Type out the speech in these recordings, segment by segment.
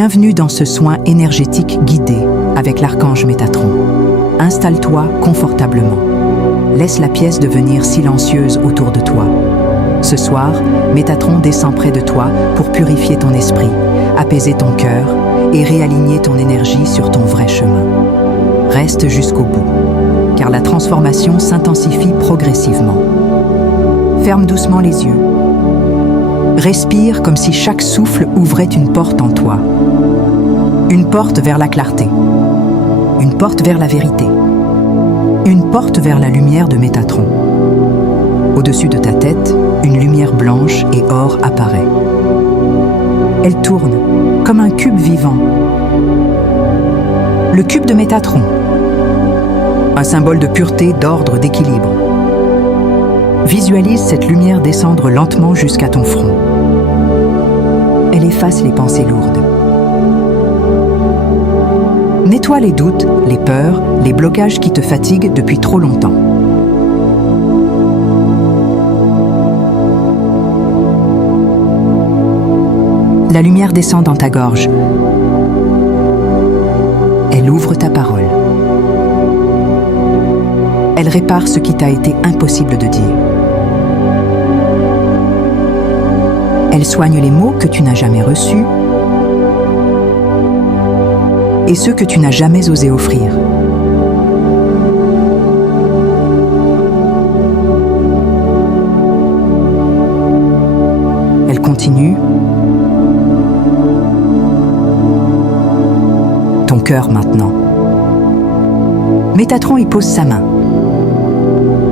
Bienvenue dans ce soin énergétique guidé avec l'archange Métatron. Installe-toi confortablement. Laisse la pièce devenir silencieuse autour de toi. Ce soir, Métatron descend près de toi pour purifier ton esprit, apaiser ton cœur et réaligner ton énergie sur ton vrai chemin. Reste jusqu'au bout, car la transformation s'intensifie progressivement. Ferme doucement les yeux. Respire comme si chaque souffle ouvrait une porte en toi. Une porte vers la clarté. Une porte vers la vérité. Une porte vers la lumière de Métatron. Au-dessus de ta tête, une lumière blanche et or apparaît. Elle tourne, comme un cube vivant. Le cube de Métatron. Un symbole de pureté, d'ordre, d'équilibre. Visualise cette lumière descendre lentement jusqu'à ton front. Elle efface les pensées lourdes. Nettoie les doutes, les peurs, les blocages qui te fatiguent depuis trop longtemps. La lumière descend dans ta gorge. Elle ouvre ta parole. Elle répare ce qui t'a été impossible de dire. Elle soigne les mots que tu n'as jamais reçus et ceux que tu n'as jamais osé offrir. Elle continue. Ton cœur maintenant. Métatron y pose sa main.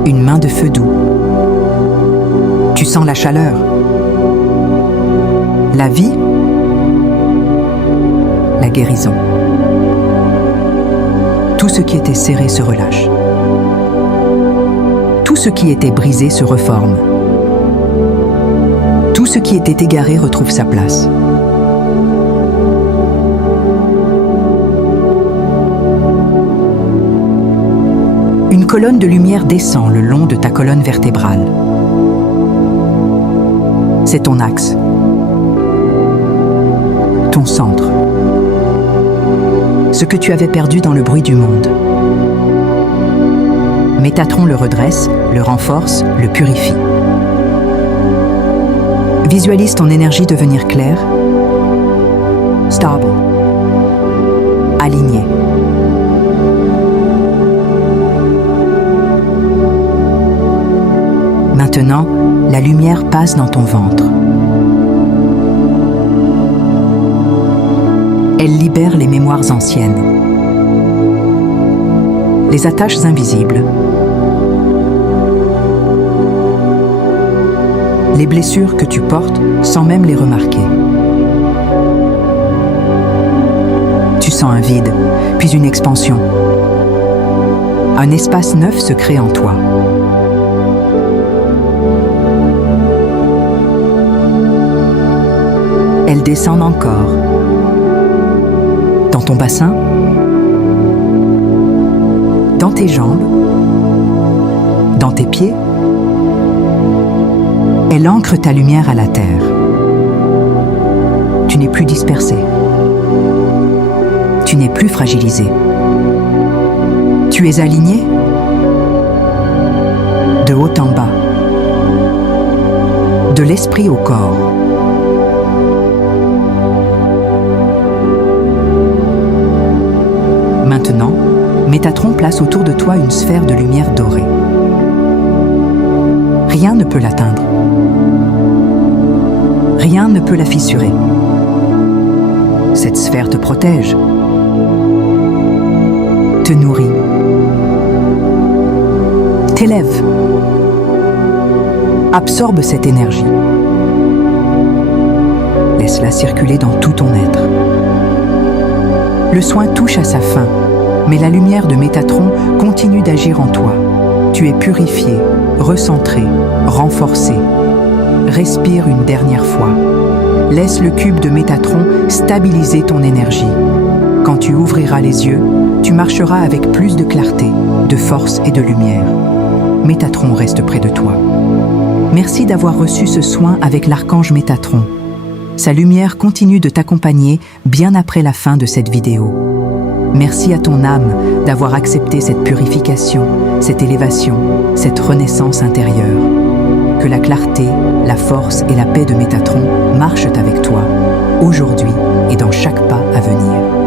Une main de feu doux. Tu sens la chaleur. La vie. La guérison. Tout ce qui était serré se relâche. Tout ce qui était brisé se reforme. Tout ce qui était égaré retrouve sa place. Une colonne de lumière descend le long de ta colonne vertébrale. C'est ton axe. Ton centre. Ce que tu avais perdu dans le bruit du monde. Métatron le redresse, le renforce, le purifie. Visualise ton énergie devenir claire, stable, alignée. Maintenant, la lumière passe dans ton ventre. Elle libère les mémoires anciennes, les attaches invisibles, les blessures que tu portes sans même les remarquer. Tu sens un vide, puis une expansion. Un espace neuf se crée en toi. Elles descendent encore. Dans ton bassin, dans tes jambes, dans tes pieds. Elle ancre ta lumière à la terre. Tu n'es plus dispersé. Tu n'es plus fragilisé. Tu es aligné de haut en bas, de l'esprit au corps. Maintenant, Métatron place autour de toi une sphère de lumière dorée. Rien ne peut l'atteindre. Rien ne peut la fissurer. Cette sphère te protège, te nourrit, t'élève. Absorbe cette énergie. Laisse-la circuler dans tout ton être. Le soin touche à sa fin, mais la lumière de Métatron continue d'agir en toi. Tu es purifié, recentré, renforcé. Respire une dernière fois. Laisse le cube de Métatron stabiliser ton énergie. Quand tu ouvriras les yeux, tu marcheras avec plus de clarté, de force et de lumière. Métatron reste près de toi. Merci d'avoir reçu ce soin avec l'archange Métatron. Sa lumière continue de t'accompagner bien après la fin de cette vidéo. Merci à ton âme d'avoir accepté cette purification, cette élévation, cette renaissance intérieure. Que la clarté, la force et la paix de Métatron marchent avec toi, aujourd'hui et dans chaque pas à venir.